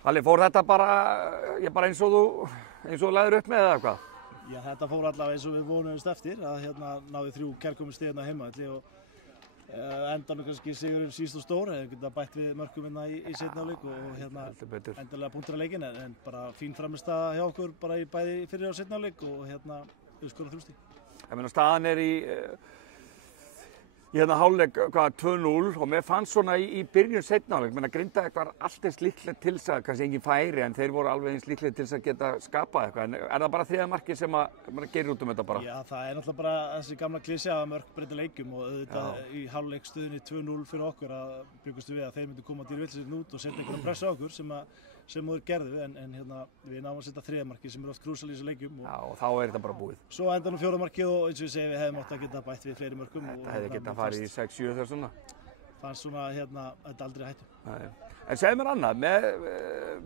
Halli, fór þetta bara, eins og þú lagðir upp með eða hvað? Já, þetta fór allavega eins og við vonuðumst eftir að náði 3 kærkomið stig á heimavelli og endanum kannski sigurinn síst og stór, hefði getað bætt við mörkum í seinni hálfleik og endanlega punktur að leikinn en bara fín frammistaða hjá okkur bara í bæði fyrri og seinni hálfleik og við skorað 3 stig. Ég meina staðan í hálfleik 2-0 og mér fannst svona í byrjun seinni hálfleik, menn að Grindavík var allt eins líklegt til þess að, kannski engin færi, en þeir voru alveg eins líklegir til þess að geta skapað eitthvað, en er það bara þriðja markið sem að gerir út þetta bara? Já, það er náttúrulega bara þessi gamla klisja að mörk breyta leikjum og auðvitað í hálfleikstöðunni 2-0 fyrir okkur að bjuggumst við að þeir myndu koma til villisinn út og setja einhverja pressa á okkur sem þeir gerðu, en við náum að setja þriðja markið sem oft krúsal í þessu leikjum. Já, og þá þetta bara búið. Svo endanum 4. markið og eins og ég segi við hefðum átt að geta bætt við fleiri mörkum. Þetta hefði getað farið í 6-7 þar svona. Fannst svona þetta aldrei hættu. En segðu mér annað,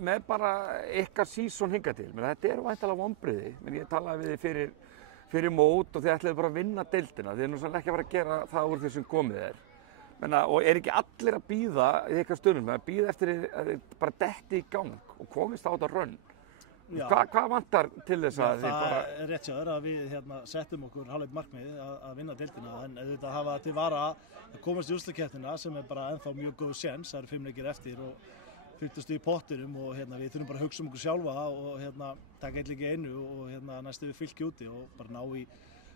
með bara ykkar season hingað til, þetta eru væntanlega vonbrigði, ég talaði við þið fyrir mót og þið ætlaðu bara að vinna deildina, þið nú sannlega ekki að fara að gera það úr þessum komið er. Og er ekki allir að bíða í ykkar stundum, að bíða eftir að þið bara detti í gang og komist á þetta rönn? Hvað vantar til þess að þið bara... Það er rétt hjá þér að við settum okkur hálfleitt markmiðið að vinna deildina, en auðvitað hafa til vara að komast í úrslitakeppnina sem er bara ennþá mjög góð séns, það eru 5 leikir eftir og 50 stig í pottinum og við þurfum bara að hugsa okkur sjálfa og taka einn leik í einu og næstu við Fylki úti og bara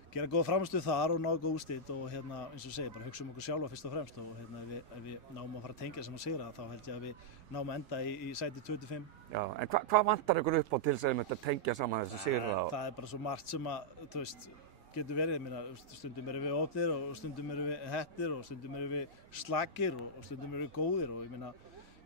gera góða framstöð þar og ná góð úrslit og eins og segir, bara hugsa okkur sjálfa fyrst og fremst og ef við náum að fara að tengja sem að sigra þá held ég að við náum að enda í sæti 25. Já, en hvað vantar ykkur upp á til þess að tengja saman þessi sigra? Það er bara svo margt sem að, þú veist, getur verið, stundum erum við opnir og stundum erum við hettir og stundum erum við slakir og stundum erum við góðir og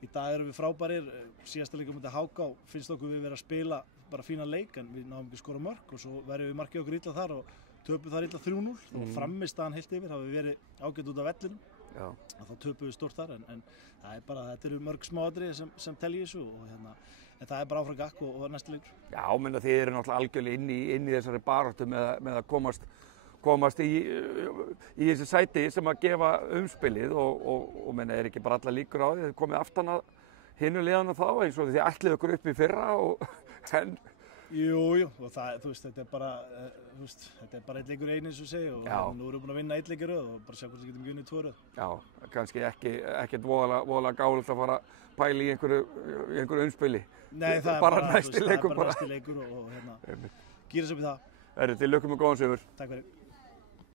í dag erum við frábærir, síðasta leikum mútið HK finnst okkur við vera að spila bara fína leik en við náum ekki að skora mörk og svo verðum við markið okkur illa þar og töpum þar illa 3-0 og frammistaðan heilt yfir, það hefur verið ágætt út af vellinum og þá töpum við stórt þar en það er bara, þetta eru mörg smáatriði sem telja í þessu og en það er bara áfram gakk og næsti leikur. Já, þið eru náttúrulega algjörlega inn í þessari baráttu með að komast í þessi sæti sem að gefa umspilið og er ekki bara alla líkur á því, þið komið aftan að hinu liðanum þá eins og þið ætlið okkur upp í fyrra Jú, og það, þú veist, þetta er bara einn leikur einu eins og segja og nú erum við búin að vinna einn leikur og bara sjá hvort við getum unnið 2 röð. Já, kannski ekkert voðalega gáðilegt að fara að pæla í einhverju umspili. Nei, það er bara næsti leikur og gýra sér upp í það. Til lukkum og góðan sigur. Takk fyrir.